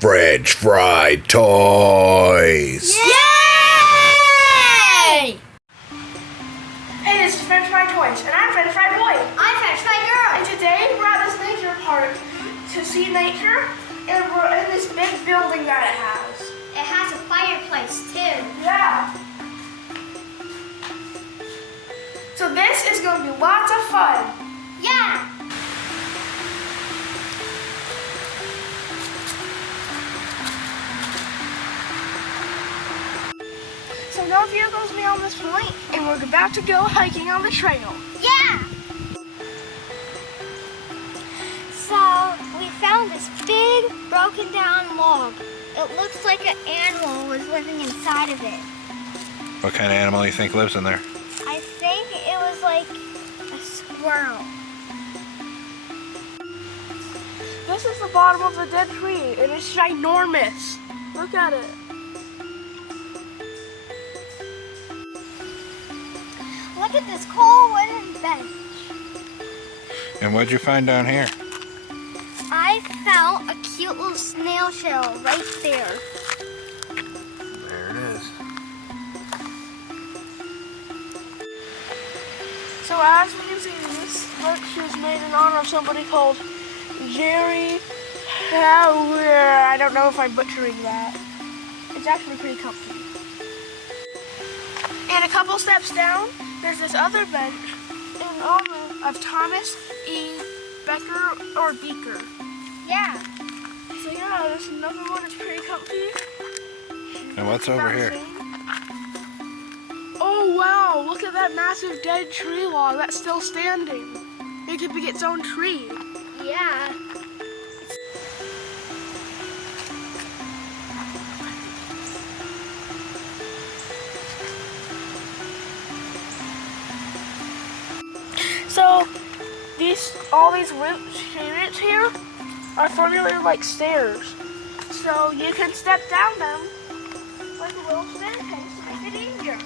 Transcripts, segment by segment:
French fried toys. Yay! Hey, this is French Fried Toys, and I'm French Fried Boy. I'm French Fried Girl. And today we're at this nature park to see nature, and we're in this big building that it has. It has a fireplace too. Yeah. So this is going to be lots of fun. Yeah. So no vehicles beyond this point, and we're about to go hiking on the trail. Yeah. So we found this big broken down log. It looks like an animal was living inside of it. What kind of animal you think lives in there? I think it was like a squirrel. This is the bottom of the dead tree, and it's ginormous. Look at it. Look at this cool wooden bench. And what'd you find down here? I found a cute little snail shell right there. There it is. So as we can see, this bench is made in honor of somebody called Jerry Hauer. I don't know if I'm butchering that. It's actually pretty comfy. And a couple steps down, there's this other bench in honor of Thomas E. Becker or Beaker. Yeah. So yeah, there's another one that's pretty comfy. And what's over here? Oh wow, look at that massive dead tree log that's still standing. It could be its own tree. Yeah. So all these roots here are formulated like stairs. So you can step down them like a little staircase to make it easier.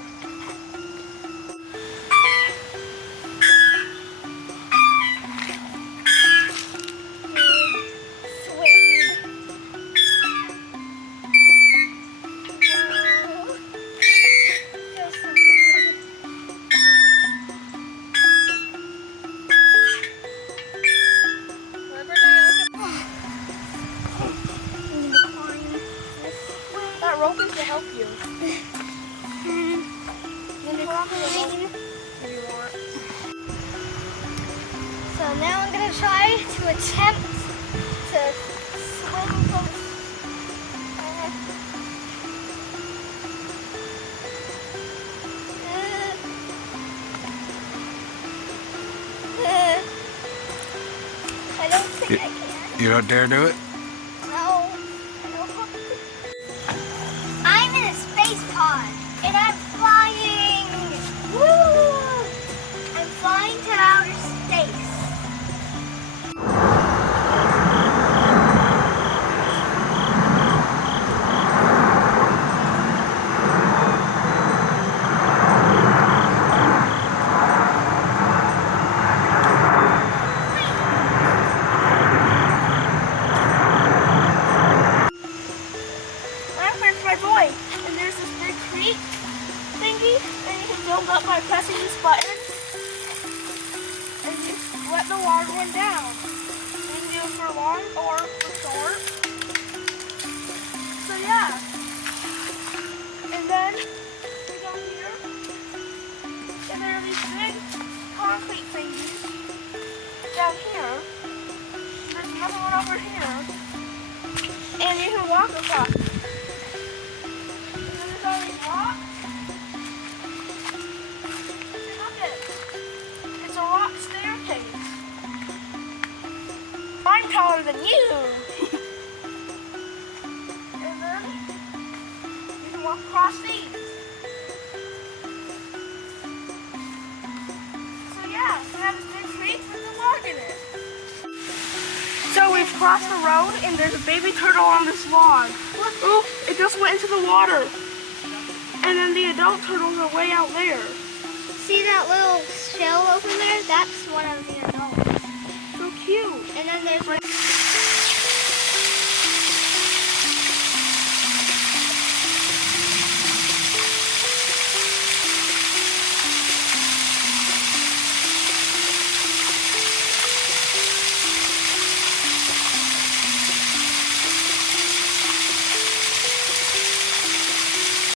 That rope is to help you. So now I'm gonna try to attempt to swim from. I don't think I can. You don't dare do it? No. I'm in a space pod and I'm flying. Woo! I'm flying to outer space. I'm French Fried Boy, and there's this big creek thingy, and you can build up by pressing this button, and you let the water run down. You can do it for long or for short. So yeah. And then we go here, and there are these big concrete thingies down here. There's another one over here, and you can walk across. There's all these rocks. See, look at it. It's a rock staircase. I'm taller than you. And then you can walk across these. So yeah, we have this big creek with a log in it. So we've crossed the road and there's a baby turtle on this log. Ooh, it just went into the water. And then the adult turtles are way out there. See that little shell over there? That's one of the adults. So cute. And then there's